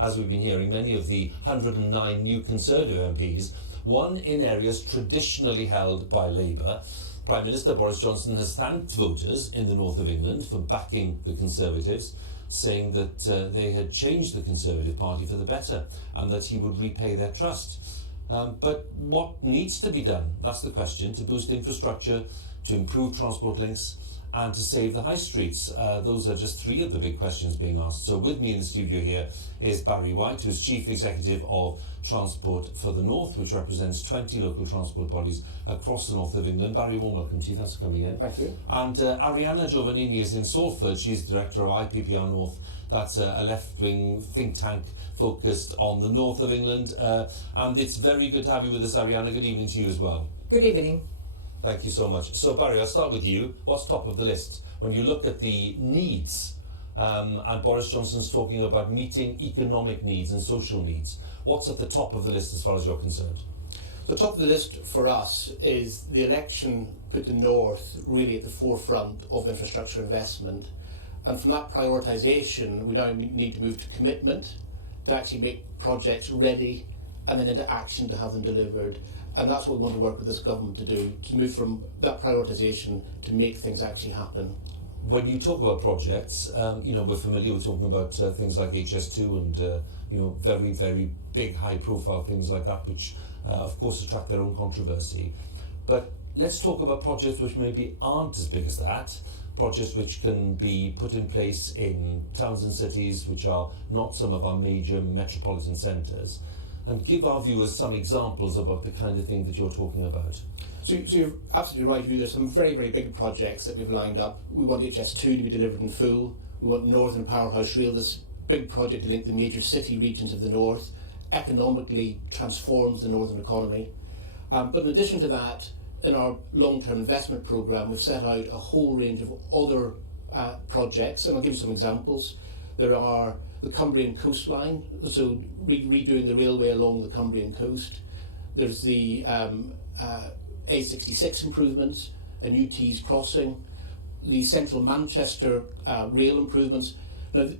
as we've been hearing, many of the 109 new Conservative MPs, one in areas traditionally held by Labour. Prime Minister Boris Johnson has thanked voters in the north of England for backing the Conservatives, saying that they had changed the Conservative Party for the better and that he would repay their trust. But what needs to be done? That's the question, to boost infrastructure, to improve transport links and to save the high streets. Those are just three of the big questions being asked. So with me in the studio here is Barry White, who's Chief Executive of Transport for the North, which represents 20 local transport bodies across the north of England. Barry, warm welcome to you. Thanks for coming in. Thank you. And Arianna Giovannini is in Salford. She's Director of IPPR North. That's a left-wing think tank focused on the north of England. And it's very good to have you with us, Arianna. Good evening to you as well. Good evening. Thank you so much. So Barry, I'll start with you. What's top of the list when you look at the needs? And Boris Johnson's talking about meeting economic needs and social needs. What's at the top of the list as far as you're concerned? The top of the list for us is the election put the North really at the forefront of infrastructure investment. And from that prioritisation, we now need to move to commitment, to actually make projects ready and then into action to have them delivered. And that's what we want to work with this government to do, to move from that prioritisation to make things actually happen. When you talk about projects, we're familiar with talking about things like HS2 and very, very big, high-profile things like that, which of course attract their own controversy. But let's talk about projects which maybe aren't as big as that, projects which can be put in place in towns and cities which are not some of our major metropolitan centres, and give our viewers some examples about the kind of thing that you're talking about. So you're absolutely right, Hugh. There's some very, very big projects that we've lined up. We want HS2 to be delivered in full. We want Northern Powerhouse Rail, this big project to link the major city regions of the north, economically transforms the northern economy. But in addition to that, in our long-term investment programme, we've set out a whole range of other projects, and I'll give you some examples. There are the Cumbrian coastline, so redoing the railway along the Cumbrian coast. There's the A66 improvements, a new Tees crossing, the central Manchester rail improvements. Now,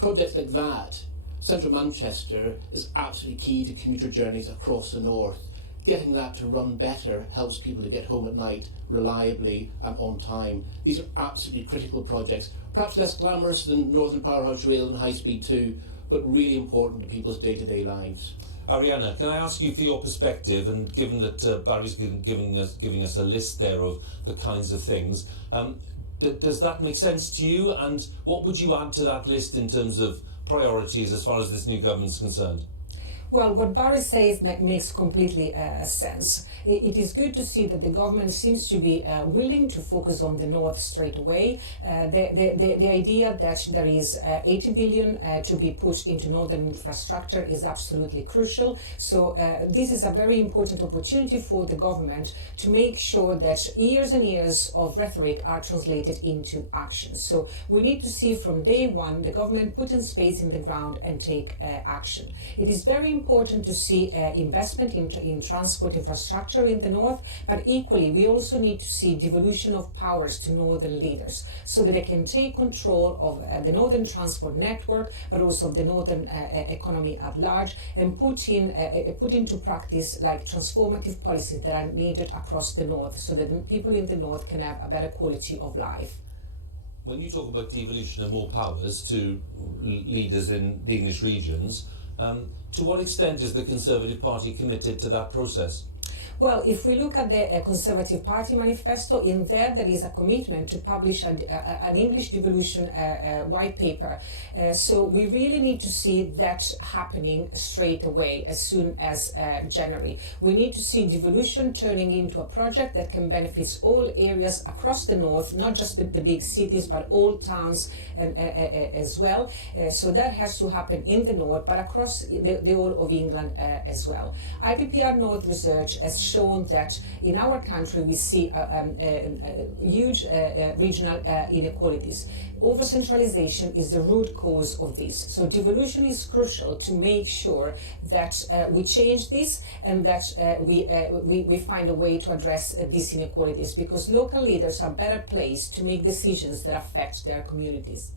projects like that, central Manchester is absolutely key to commuter journeys across the north. Getting that to run better helps people to get home at night reliably and on time. These are absolutely critical projects, perhaps less glamorous than Northern Powerhouse Rail and High Speed 2, but really important to people's day-to-day lives. Arianna, can I ask you for your perspective, and given that Barry's giving us a list there of the kinds of things, does that make sense to you? And what would you add to that list in terms of priorities as far as this new government is concerned? Well, what Barry says makes completely sense. It is good to see that the government seems to be willing to focus on the north straight away. The idea that there is 80 billion to be put into northern infrastructure is absolutely crucial. So this is a very important opportunity for the government to make sure that years and years of rhetoric are translated into action. So we need to see from day one the government put in space in the ground and take action. It is very important to see investment in transport infrastructure in the north, but equally we also need to see devolution of powers to northern leaders so that they can take control of the northern transport network, but also the northern economy at large, and put into practice like transformative policies that are needed across the north so that the people in the north can have a better quality of life. When you talk about devolution of more powers to leaders in the English regions, to what extent is the Conservative Party committed to that process? Well, if we look at the Conservative Party manifesto, in there is a commitment to publish an English devolution white paper. So we really need to see that happening straight away as soon as January. We need to see devolution turning into a project that can benefit all areas across the north, not just the big cities, but all towns as well. So that has to happen in the north, but across the whole of England as well. IPPR North research has shown that in our country we see huge regional inequalities. Over-centralization is the root cause of this. So devolution is crucial to make sure that we change this and that we find a way to address these inequalities, because local leaders are better placed to make decisions that affect their communities.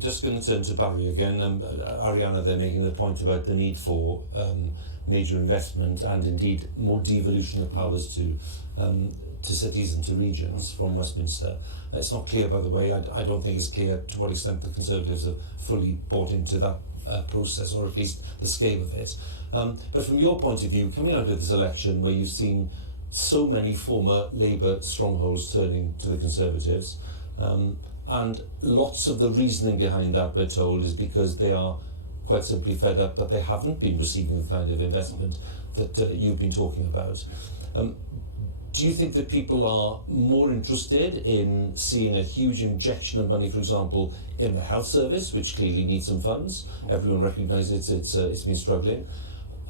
Just going to turn to Barry again. Arianna, they're making the point about the need for major investment and indeed more devolution of powers to cities and to regions from Westminster. It's not clear, by the way, I don't think it's clear to what extent the Conservatives have fully bought into that process, or at least the scale of it. But from your point of view, coming out of this election where you've seen so many former Labour strongholds turning to the Conservatives, and lots of the reasoning behind that, we're told, is because they are quite simply fed up that they haven't been receiving the kind of investment that you've been talking about. Do you think that people are more interested in seeing a huge injection of money, for example, in the health service, which clearly needs some funds? Everyone recognises it's been struggling.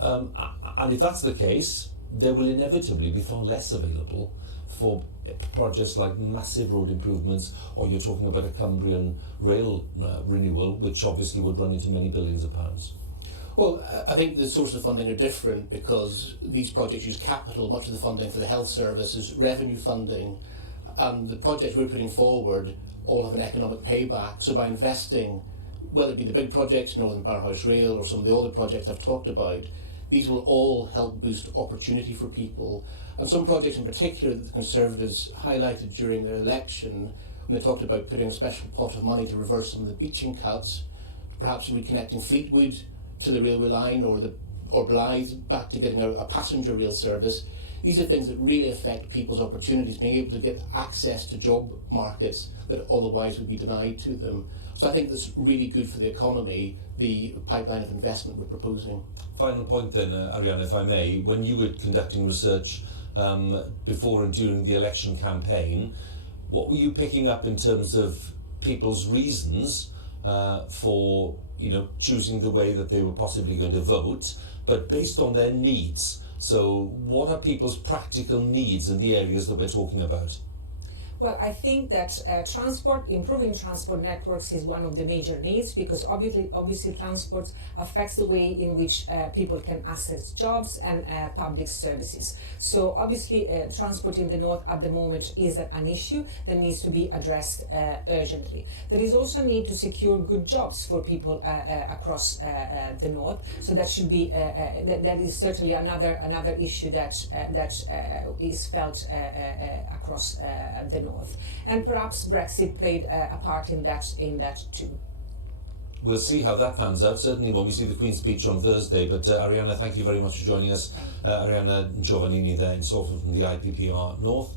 And if that's the case, there will inevitably be far less available for projects like massive road improvements, or you're talking about a Cumbrian rail renewal, which obviously would run into many billions of pounds. Well, I think the sources of funding are different because these projects use capital. Much of the funding for the health service is revenue funding, and the projects we're putting forward all have an economic payback. So by investing, whether it be the big projects, Northern Powerhouse Rail, or some of the other projects I've talked about, these will all help boost opportunity for people. And some projects in particular that the Conservatives highlighted during their election, when they talked about putting a special pot of money to reverse some of the beaching cuts, perhaps reconnecting Fleetwood to the railway line, or Blythe back to getting a passenger rail service. These are things that really affect people's opportunities, being able to get access to job markets that otherwise would be denied to them. So I think that's really good for the economy, the pipeline of investment we're proposing. Final point then, Arianna, if I may. When you were conducting research before and during the election campaign, what were you picking up in terms of people's reasons for choosing the way that they were possibly going to vote, but based on their needs? So what are people's practical needs in the areas that we're talking about? Well, I think that improving transport networks is one of the major needs, because obviously transport affects the way in which people can access jobs and public services. So obviously transport in the north at the moment is an issue that needs to be addressed urgently. There is also a need to secure good jobs for people across the north. So that should be that is certainly another issue that is felt across the north. And perhaps Brexit played a part in that too. We'll see how that pans out, certainly when we see the Queen's speech on Thursday. But Arianna, thank you very much for joining us. Arianna Giovannini there in Salford from the IPPR North.